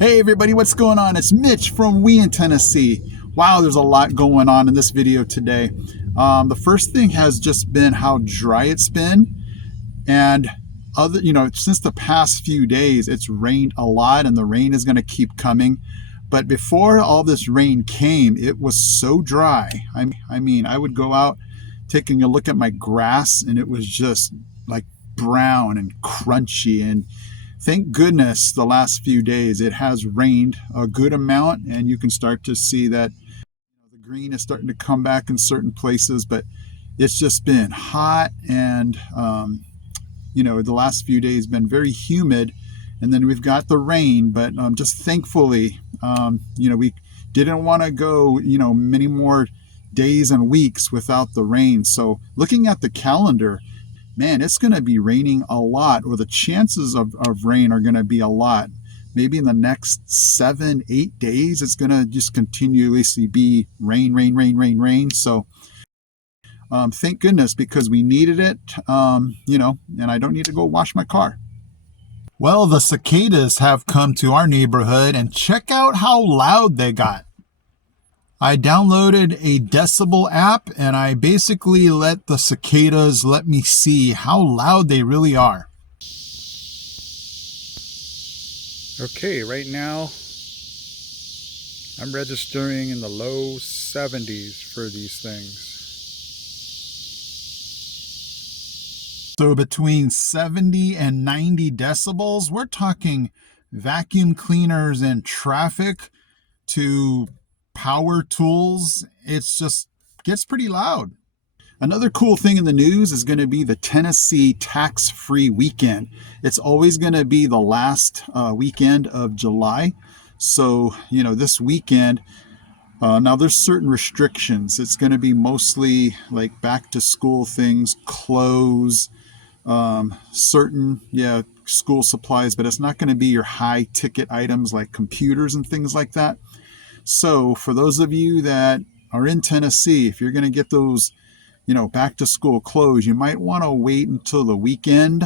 Hey everybody, what's going on? It's Mitch from We in Tennessee. Wow, there's a lot going on in this video today. The first thing has just been how dry it's been, and since the past few days, it's rained a lot, and the rain is going to keep coming. But before all this rain came, it was so dry. I would go out taking a look at my grass, and it was just like brown and crunchy. And thank goodness the last few days it has rained a good amount, and you can start to see that the green is starting to come back in certain places. But it's just been hot, and the last few days been very humid, and then we've got the rain. But just thankfully, we didn't want to go many more days and weeks without the rain. So looking at the calendar, man, it's going to be raining a lot, or the chances of rain are going to be a lot. Maybe in the next 7-8 days, it's going to just continuously be rain, rain, rain, rain, rain. So thank goodness, because we needed it, and I don't need to go wash my car. Well, the cicadas have come to our neighborhood, and check out how loud they got. I downloaded a Decibel app, and I basically let the cicadas let me see how loud they really are. Okay, right now I'm registering in the low 70s for these things. So between 70 and 90 decibels, we're talking vacuum cleaners and traffic to power tools. It's just gets pretty loud. Another cool thing in the news is going to be the Tennessee tax-free weekend. It's always going to be the last weekend of July. So, this weekend, now there's certain restrictions. It's going to be mostly like back to school things, clothes, certain, school supplies, but it's not going to be your high ticket items like computers and things like that. So for those of you that are in Tennessee, if you're going to get those, back to school clothes, you might want to wait until the weekend.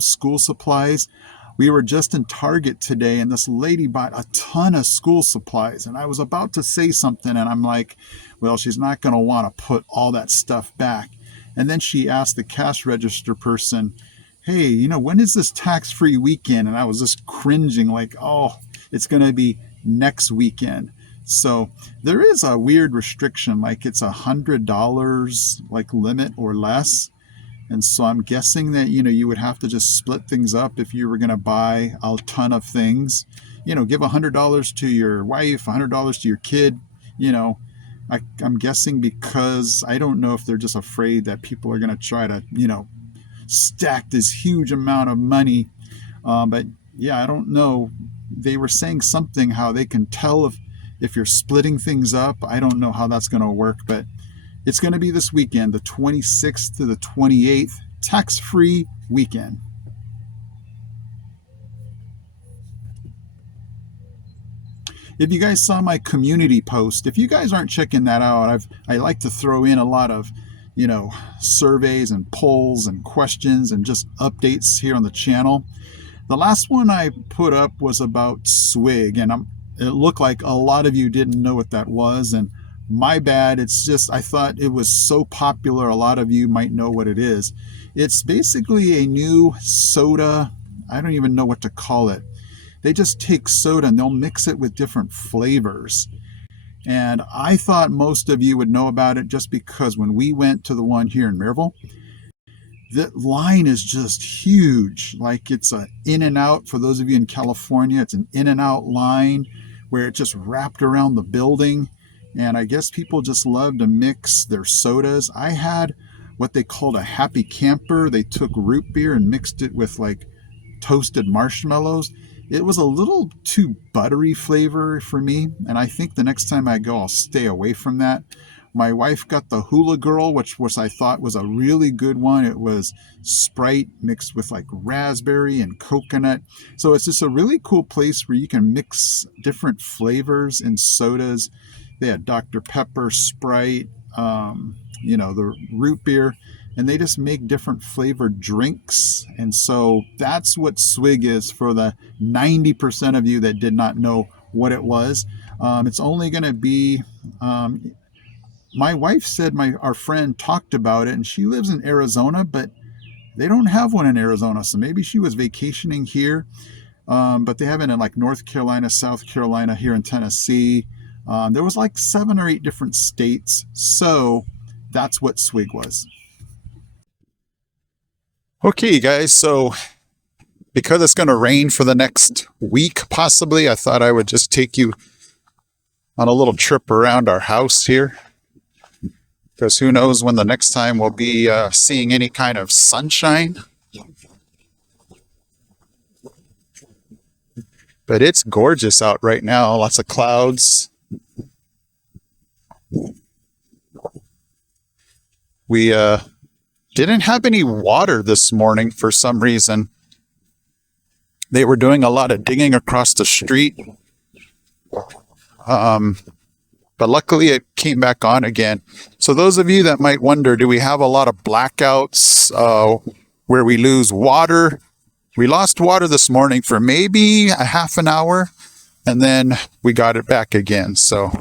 School supplies. We were just in Target today, and this lady bought a ton of school supplies, and I was about to say something, and I'm like, well, she's not going to want to put all that stuff back. And then she asked the cash register person, hey, when is this tax-free weekend? And I was just cringing like, oh, it's going to be next weekend. So there is a weird restriction, like it's $100 like limit or less. And so I'm guessing that, you would have to just split things up if you were going to buy a ton of things. Give $100 to your wife, $100 to your kid. I'm guessing, because I don't know if they're just afraid that people are going to try to, stack this huge amount of money. But yeah, I don't know. They were saying something how they can tell if you're splitting things up. I don't know how that's going to work, but it's going to be this weekend, the 26th to the 28th, tax-free weekend. If you guys saw my community post, if you guys aren't checking that out, I like to throw in a lot of, surveys and polls and questions and just updates here on the channel. The last one I put up was about swig, and it looked like a lot of you didn't know what that was, and my bad. It's just I thought it was so popular, a lot of you might know what it is. It's basically a new soda. I don't even know what to call it. They just take soda and they'll mix it with different flavors. And I thought most of you would know about it just because when we went to the one here in Maryville, the line is just huge. Like it's an In-N-Out. For those of you in California, it's an In-N-Out line where it just wrapped around the building. And I guess people just love to mix their sodas. I had what they called a happy camper. They took root beer and mixed it with like toasted marshmallows. It was a little too buttery flavor for me, and I think the next time I go, I'll stay away from that. My wife got the Hula Girl, which I thought was a really good one. It was Sprite mixed with like raspberry and coconut. So it's just a really cool place where you can mix different flavors in sodas. They had Dr. Pepper, Sprite, the root beer. and they just make different flavored drinks. And so that's what swig is for the 90% of you that did not know what it was. It's only going to be, my wife said our friend talked about it, and she lives in Arizona, but they don't have one in Arizona. So maybe she was vacationing here, but they have it in like North Carolina, South Carolina, here in Tennessee. There was like 7 or 8 different states. So that's what swig was. Okay, guys. So because it's going to rain for the next week, possibly, I thought I would just take you on a little trip around our house here. Because who knows when the next time we'll be seeing any kind of sunshine. But it's gorgeous out right now. Lots of clouds. We didn't have any water this morning for some reason. They were doing a lot of digging across the street. But luckily it came back on again. So those of you that might wonder, do we have a lot of blackouts where we lose water? We lost water this morning for maybe a half an hour, and then we got it back again. So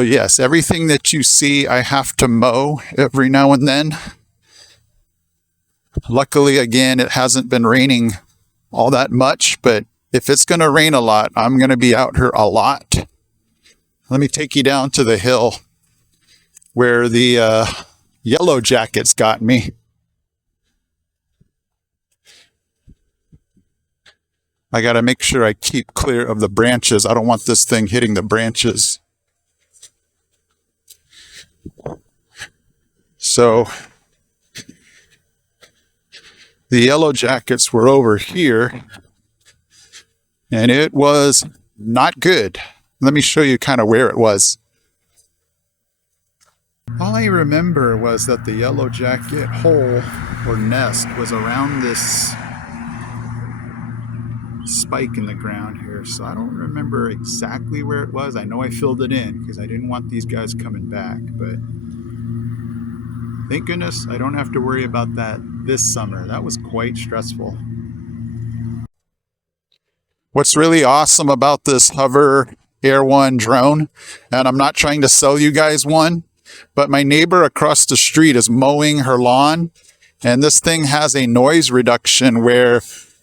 yes, everything that you see, I have to mow every now and then. Luckily, again, it hasn't been raining all that much, but if it's going to rain a lot, I'm going to be out here a lot. Let me take you down to the hill where the yellow jackets got me. I got to make sure I keep clear of the branches. I don't want this thing hitting the branches. So the yellow jackets were over here, and it was not good. Let me show you kind of where it was. All I remember was that the yellow jacket hole or nest was around this spike in the ground here. So I don't remember exactly where it was. I know I filled it in because I didn't want these guys coming back, but thank goodness I don't have to worry about that this summer. That was quite stressful. What's really awesome about this Hover Air One drone, and I'm not trying to sell you guys one, but my neighbor across the street is mowing her lawn, and this thing has a noise reduction where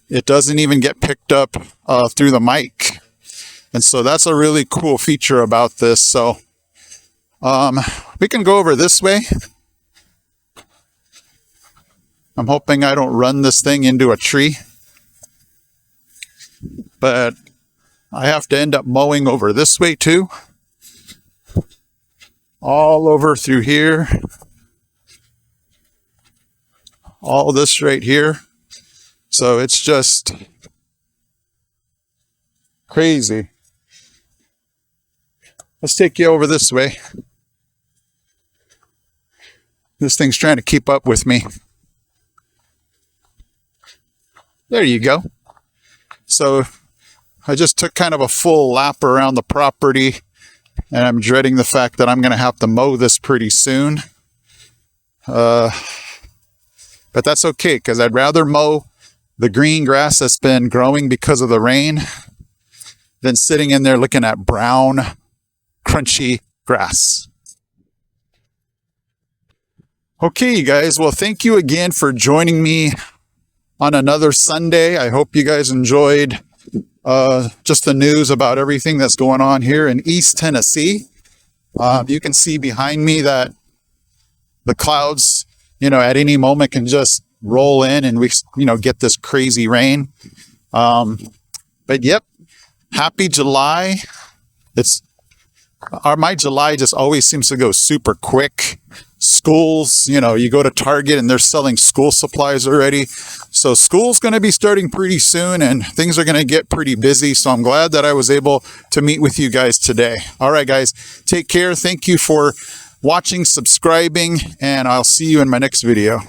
it doesn't even get picked up through the mic. And so that's a really cool feature about this. So we can go over this way. I'm hoping I don't run this thing into a tree, but I have to end up mowing over this way too. All over through here. All this right here. So it's just crazy. Let's take you over this way. This thing's trying to keep up with me. There you go. So I just took kind of a full lap around the property, and I'm dreading the fact that I'm going to have to mow this pretty soon. But that's okay, because I'd rather mow the green grass that's been growing because of the rain than sitting in there looking at brown, crunchy grass. Okay, you guys. Well, thank you again for joining me on another Sunday. I hope you guys enjoyed just the news about everything that's going on here in East Tennessee. You can see behind me that the clouds, at any moment can just roll in and we, get this crazy rain. But yep, happy July. My July just always seems to go super quick. Schools, you go to Target and they're selling school supplies already. So school's going to be starting pretty soon and things are going to get pretty busy. So I'm glad that I was able to meet with you guys today. All right, guys, take care. Thank you for watching, subscribing, and I'll see you in my next video.